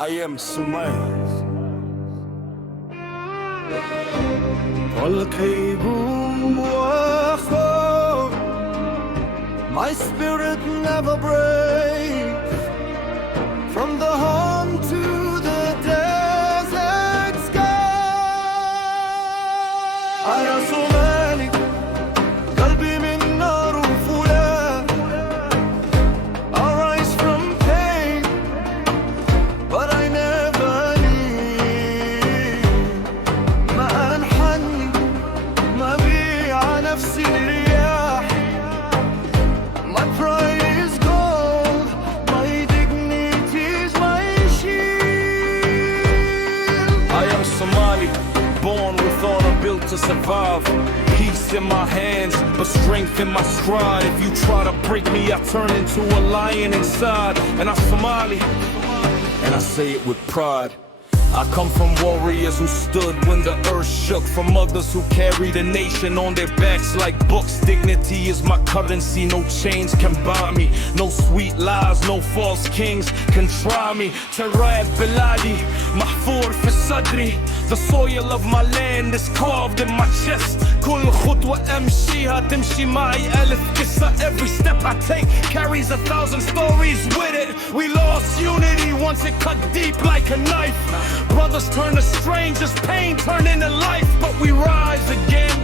I am Somali. Qolkeygu xoog, my spirit never breaks. From the home to the desert sky, I am Somali. قلبي من نار وفولاذ. I rise from pain, but I never leave. ما أنحني، ما بيع نفسي الرياح. My pride is gold, my dignity is my shield. I am Somali, born with honor, built to survive. Peace in my hands, but strength in my stride. If you try to break me, I turn into a lion inside. And I'm Somali, and I say it with pride. I come from warriors who stood when the earth shook, from others who carry the nation on their backs like books. Dignity is my currency, no chains can buy me. No sweet lies, no false kings can try me. Tarab Biladi, mahfoor fi sadri. The soil of my land is carved in my chest. Kul khutwa amshiha timshi ma'i alif qissa. Every step I take carries 1,000 stories with it. We lost unity once it cut deep like a knife. Brothers turn to strangers, pain turn into life. But we rise again,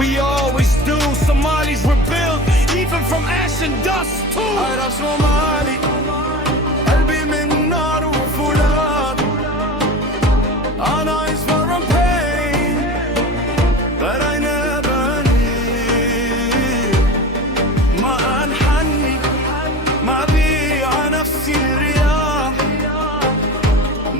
we always do. Somalis rebuild, even from ash and dust too. I am Somali. قلبي من نار وفولاذ. I rise from pain, but I never leave. ما أنحني، ما بيع نفسي الرياح.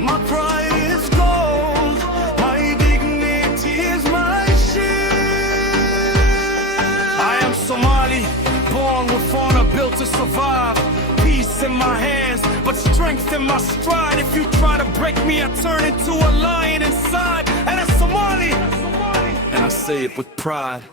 My pride is gold, my dignity is my shield. I am Somali, born with honor, built to survive. Peace in my hands, but strength in my stride. If you try to break me, I turn into a lion inside. And I'm Somali, and I say it with pride.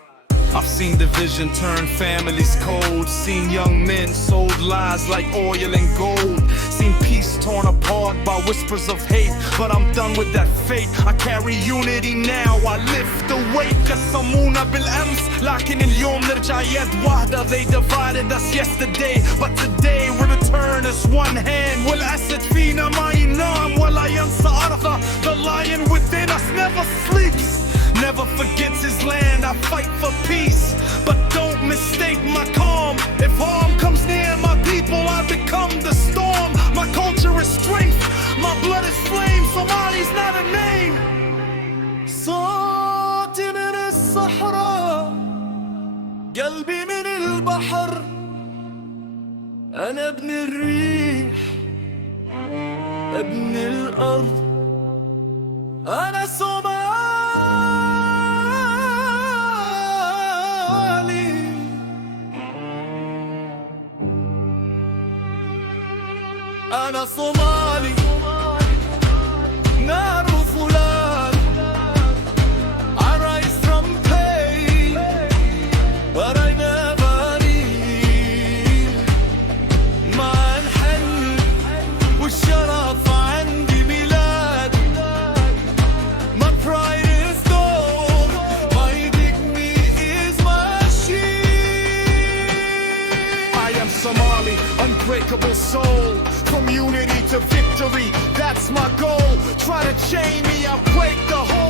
I've seen division turn families cold. Seen young men sold lies like oil and gold. Seen peace torn apart by whispers of hate. But I'm done with that fate. I carry unity now, I lift the weight. قسمونا بالأمس لكن اليوم نرجع يد واحدة. They divided us yesterday, but today we return as one hand. والأسد فينا ما ينام ولا ينسى أرضه. The lion within us never sleeps, never forgets his land. I fight for peace, but don't mistake my calm. If harm comes near my people, I become the storm. My culture is strength, my blood is flame. Somali's not a name. صوتي من الصحراء، قلبي من البحر. أنا ابن الريح، ابن الأرض. أنا Somali. أنا صومالي، نار وفولاذ. I rise from pain, but I never leave. ما أنحني والشرف عندي ميلاد. My pride is gold, my dignity is my shield. I am Somali, unbreakable soul. From unity to victory, that's my goal. Try to chain me, I break the whole